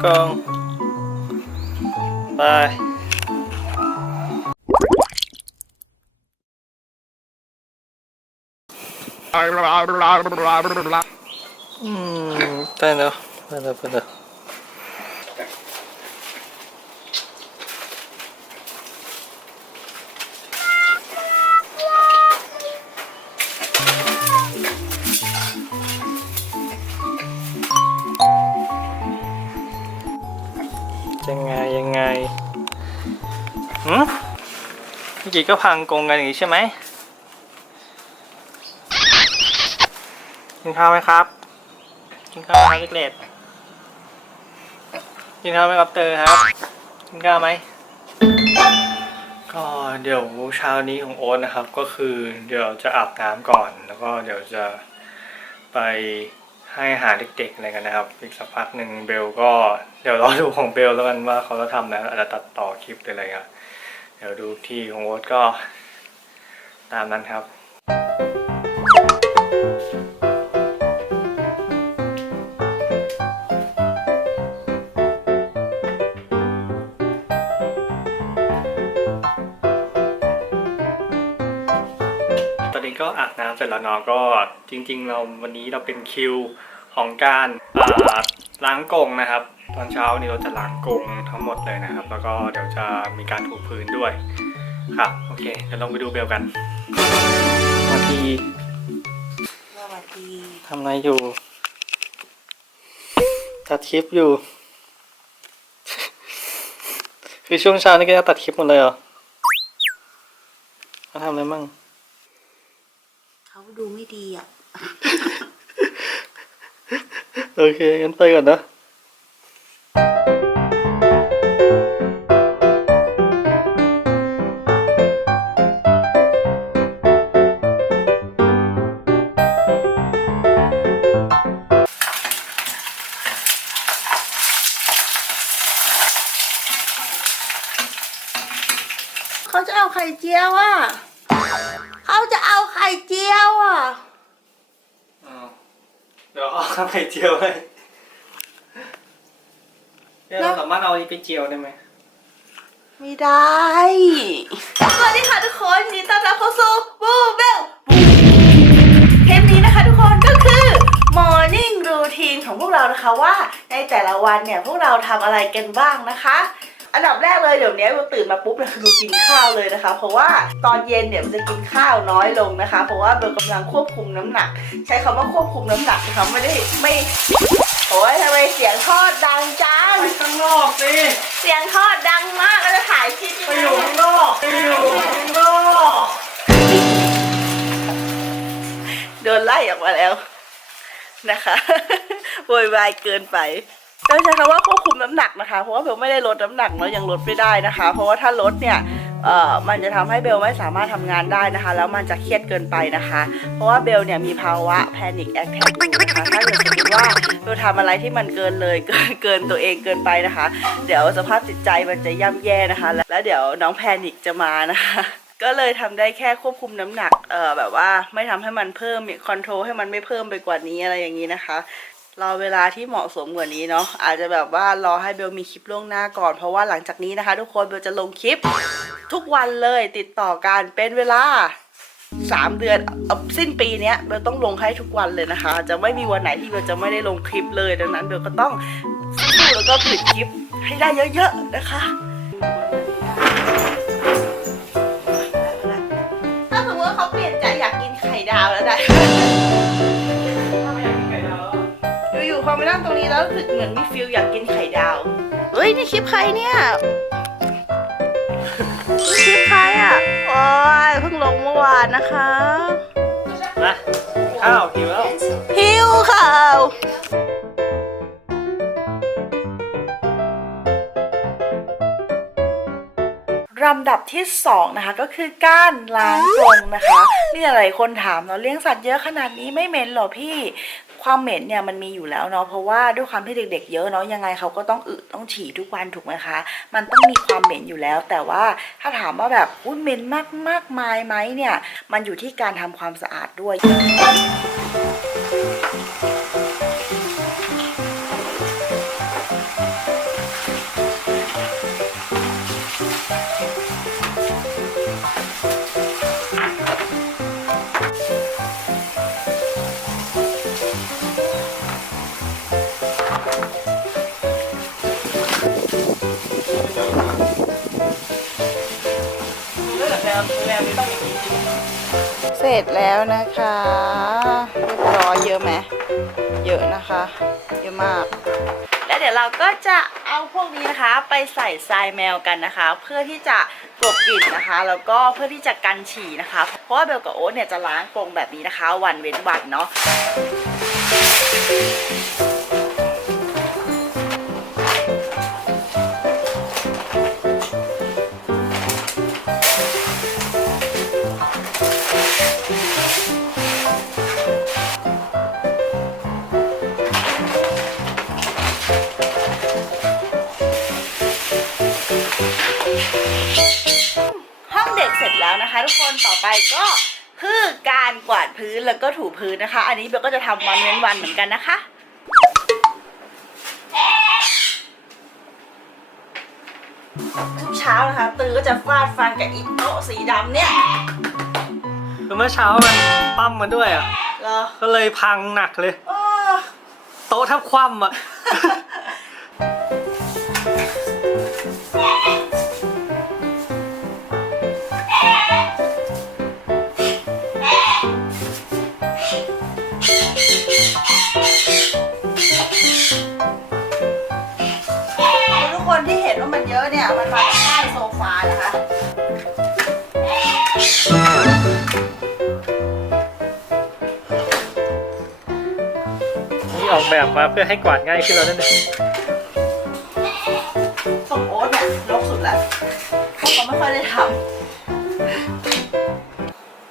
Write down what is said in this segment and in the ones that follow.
เข้ากล่องไป ยังไงยังไงหืมเมื่อกี้ก็พังกงกันอย่างนี้ใช่ไหมกินข้าวไหมครับ กินข้าวไหมเล็กๆกินข้าวไหมครับเตอร์ครับ กินข้าวไหมก็เดี๋ยวเช้านี้ของโอ๊ตนะครับ ก็คือเดี๋ยวจะอาบน้ำก่อน แล้วก็เดี๋ยวจะไป ให้อาหารเด็กๆอะไรกันนะครับ อีกสักพักหนึ่งเบลก็เดี๋ยวรอดูของเบลแล้วกันว่าเขาจะทำแล้วอาจจะตัดต่อคลิปหรืออะไรครับเดี๋ยวดูที่ของโอ๊ตก็ตามนั้นครับ ตอนนี้ก็อาบน้ำเสร็จแล้วเนาะก็จริง ๆ เราวันนี้เราเป็นคิวของการอ่าล้างกรงนะครับ ตอนเช้านี้เราจะล้างกรงทั้งหมดเลยนะครับ แล้วก็เดี๋ยวจะมีการถูพื้นด้วยครับโอเคเดี๋ยวลองไปดูเบลกันมาทีสวัสดีทำอะไรอยู่ตัดคลิปอยู่ คือช่วงเช้านี่ก็จะตัดคลิปหมดเลยเหรอเขาทำอะไรมั่งเขา ดูไม่ดีอะ โอเค งั้นไปก่อนนะเขาจะเอาไข่เจียวอะ เขาจะเอาไข่เจียวอะเดี๋ยวเอาข้าวไข่เจียวให้เนี่ยเราสามารถเอาอันนี้ไปเจียวได้ไหมไม่ได้ สวัสดีค่ะทุกคนยินดีต้อนรับเข้าสู่บูเบลเทปนี้นะคะทุกคนก็คือ Morning Routine ของพวกเรานะคะว่าในแต่ละวันเนี่ยพวกเราทำอะไรกันบ้างนะคะ อันดับแรกเลยเดี๋ยวนี้เราตื่นมาปุ๊บเนี่ยคือเรากินข้าวเลยนะคะ เพราะว่าตอนเย็นเนี่ยมันจะกินข้าวน้อยลงนะคะ เพราะว่าเบลกำลังควบคุมน้ำหนัก ใช้คำว่าควบคุมน้ำหนักนะคะไม่ได้ไม่โอ้ยทำไมเสียงทอดดังจังไปข้างนอกสิเสียงทอดดังมากแล้วจะถ่ายคลิปยังไปไงอยู่ข้างนอกไปอยู่ข้างนอกโดนไล่ออกมาแล้วนะคะโวยวายเกินไป ต้องใช้คำว่าควบคุมน้ำหนักนะคะ เพราะว่าเบลไม่ได้ลดน้ำหนักเนาะยังลดไม่ได้นะคะ เพราะว่าถ้าลดเนี่ยเอ่อมันจะทำให้เบลไม่สามารถทำงานได้นะคะ แล้วมันจะเครียดเกินไปนะคะ เพราะว่าเบลเนี่ยมีภาวะแพนิคแอคแทกนะคะถ้าเกิดสมมติว่าเบลทำอะไรที่มันเกินเลยเกินเกินตัวเองเกินไปนะคะ เดี๋ยวสภาพจิตใจมันจะย่ำแย่นะคะ แล้วเดี๋ยวน้องแพนิคจะมานะคะก็เลยทำได้แค่ควบคุมน้ำหนัก เอ่อแบบว่าไม่ทำให้มันเพิ่มคอนโทรลให้มันไม่เพิ่มไปกว่านี้อะไรอย่างนี้นะคะ รอเวลาที่เหมาะสมกว่านี้เนาะอาจจะแบบว่ารอให้เบลมีคลิปล่วงหน้าก่อน เพราะว่าหลังจากนี้นะคะ ทุกคนเบลจะลงคลิป ทุกวันเลยติดต่อกันเป็นเวลา3เดือนอสิ้นปีเนี้ยเบลต้องลงให้ทุกวันเลยนะคะ จะไม่มีวันไหนที่เบลจะไม่ได้ลงคลิปเลยดังนั้นเบลก็ต้องสู้แล้วก็ผลิตคลิปให้ได้เยอะๆนะคะ นั่งตรงนี้แล้วรู้สึกเหมือนมีฟิลอยากกินไข่ดาว เฮ้ย นี่คลิปใครเนี่ยนี่คลิปใครอะ โอ้ยเพิ่งลงเมื่อวานนะคะนะข้าวหิวแล้วหิวข่าวลำดับที่สองนะคะก็คือการล้างกรงนะคะ นี่หลายคนถามเราเลี้ยงสัตว์เยอะขนาดนี้ไม่เหม็นเหรอพี่ ความเหม็นเนี่ยมันมีอยู่แล้วเนาะเพราะว่าด้วยความที่เด็ก ๆ เยอะเนาะยังไงเขาก็ต้องอึต้องฉี่ทุกวันถูกไหมคะ มันต้องมีความเหม็นอยู่แล้ว แต่ว่าถ้าถามว่าแบบอุ้ยเหม็นมากมากมายไหมเนี่ย มันอยู่ที่การทำความสะอาดด้วย เสร็จแล้วนะคะเรียบร้อยเยอะไหมเยอะนะคะ เยอะมาก แล้วเดี๋ยวเราก็จะเอาพวกนี้นะคะ ไปใส่ทรายแมวกันนะคะ เพื่อที่จะกลบกลิ่นนะคะ แล้วก็เพื่อที่จะกันฉี่นะคะ เพราะว่าเบลกับโอ๊ตเนี่ยจะล้างกรงแบบนี้นะคะ วันเว้นวันเนาะ เด็กเสร็จแล้วนะคะ ทุกคนต่อไปก็คือการกวาดพื้นแล้วก็ถูพื้นนะคะ อันนี้เบลก็จะทำวันเว้นวันเหมือนกันนะคะทุกเช้านะคะ ตือก็จะฟาดฟันกับอีโต๊ะสีดำเนี่ยคือเมื่อเช้ามันปั้มมาด้วยอะ เหรอ ก็เลยพังหนักเลยอ้อโต๊ะแทับคว่ำอะ แบบมาเพื่อให้กวาดง่ายขึ้นแล้วนั่นเองส่งโอ๊ตเนี่ยลกสุดแล้วเพราะเขาไม่ค่อยได้ท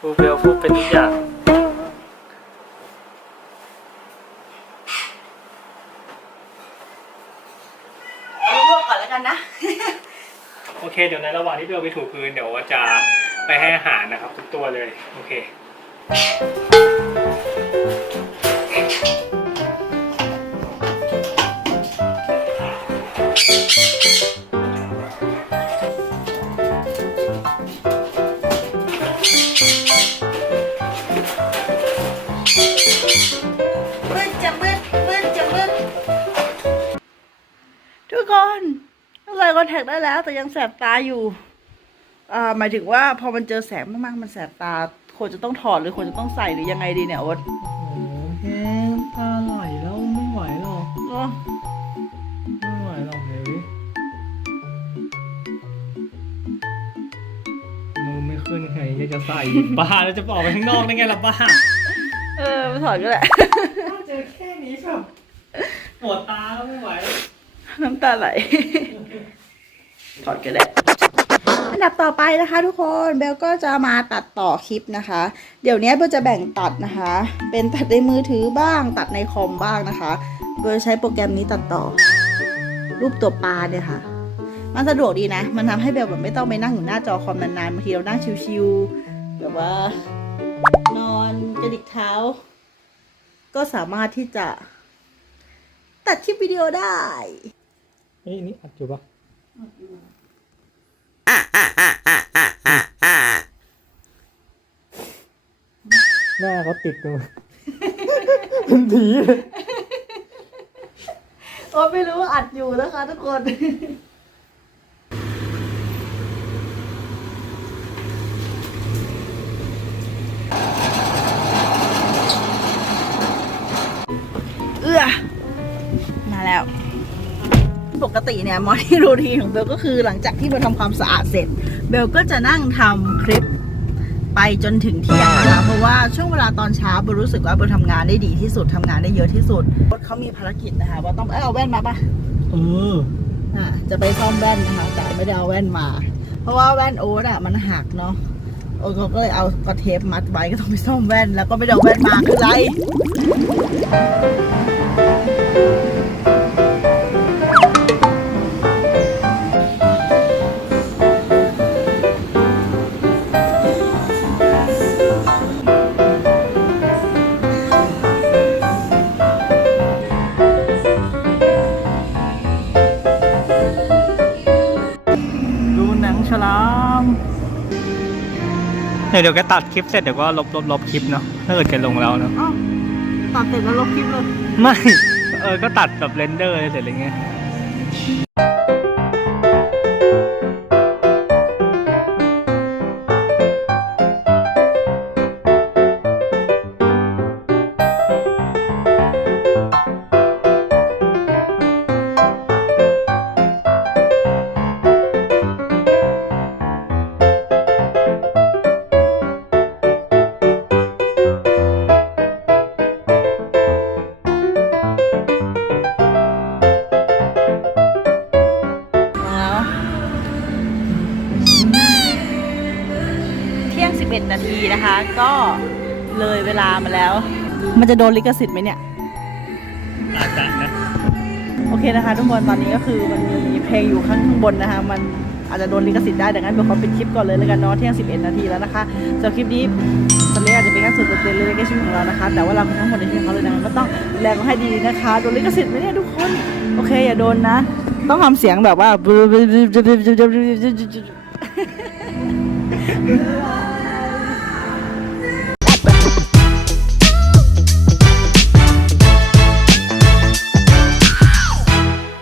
ฟูเบลฟูเป็นทุกอย่างำเอาลวกก่อนแล้วกันนะ โอเค เดี๋ยวในระหว่างที่เบลไปถูพื้นเดี๋ยวจะไปให้อาหารนะครับ ทุกตัวเลย โอเค มืดจะมืดมืดจะมืดทุกคนใส่คอนแทคได้แล้ว แต่ยังแสบตาอยู่อ่าหมายถึงว่าพอมันเจอแสงมากๆ มันแสบตาควรจะต้องถอดหรือควรจะต้องใส่หรือยังไงดีเนี่ยโอ๊ตโอ้แห้งตาไหลแล้วไม่ไหวหรอกเนอะ มือไม่ขึ้นไงอยากจะใส่บ้าแล้วจะบอกไปข้างนอกได้ไงล่ะบ้าเออไปถอดก็แหละ เจอแค่นี้แบบปวดตาแล้วไม่ไหว น้ำตาไหล ถอดก็ได้ อันดับต่อไปนะคะทุกคนเบลก็จะมาตัดต่อคลิปนะคะ เดี๋ยวนี้เบลจะแบ่งตัดนะคะ เป็นตัดในมือถือบ้างตัดในคอมบ้างนะคะ เบลใช้โปรแกรมนี้ตัดต่อ รูปตัวปลาเนี่ยค่ะ มันสะดวกดีนะ มันทำให้เบลแบบไม่ต้องไปนั่งอยู่หน้าจอคอมนานๆบางทีเรานั่งชิวๆแบบว่า นอนกระดิกเท้า ก็สามารถที่จะ ตัดคลิปวิดีโอได้เฮ้ยนี่อัดอยู่ปะหน้าเขาติดเลยเป็นผีเลยโอ้ไม่รู้ว่าอัดอยู่นะคะทุกคน ปกติเนี่ยมอร์นิ่งรูทีนของเบลก็คือหลังจากที่เบลทำความสะอาดเสร็จ เบลก็จะนั่งทำคลิปไปจนถึงเที่ยงนะคะเพราะว่าช่วงเวลาตอนเช้าเบลรู้สึกว่าเบลทำงานได้ดีที่สุดทำงานได้เยอะที่สุดเขามีภารกิจนะคะว่าต้องเอ้ยเอาแว่นมาปะเอออ่าจะไปซ่อมแว่นนะคะ แต่ไม่ได้เอาแว่นมา เพราะว่าแว่นโอ๊ตอะมันหักเนาะโอ๊ตเขาก็เลยเอากระเทปมัดไว้ก็ต้องไปซ่อมแว่นแล้วก็ไม่ได้เอาแว่นมาคือไร ฉลามเดี๋ยวเดี๋ยวแกตัดคลิปเสร็จเดี๋ยวก็ลบลบลบคลิปเนาะถ้าเกิดแกลงแล้วเนาะอ้าวตัดเสร็จแล้วลบคลิปเลย ไม่ เออ ก็ตัดแบบเรนเดอร์เสร็จอะไรเงี้ย นาทีนะคะ ก็เลยเวลามาแล้ว มันจะโดนลิขสิทธิ์ไหมเนี่ยอาจจะนะโอเคนะคะ ทุกคนตอนนี้ก็คือมันมีเพลงอยู่ข้างบนนะคะ มันอาจจะโดนลิขสิทธิ์ได้ดังนั้นเบลขอปิดคลิปก่อนเลยแล้วกันเนาะเที่ยง 11 นาทีแล้วนะคะสำหรับคลิปนี้ตอนนี้อาจจะเป็นแค่ส่วนเต็มๆเลยในชีวิตของเรานะคะ แต่ว่าเราทั้งหมดในชีวิตของเขาเลยดังนั้นก็ต้องแรงให้ดีนะคะโดนลิขสิทธิ์ไหมเนี่ยทุกคนโอเคอย่าโดนนะ ต้องทำเสียงแบบว่า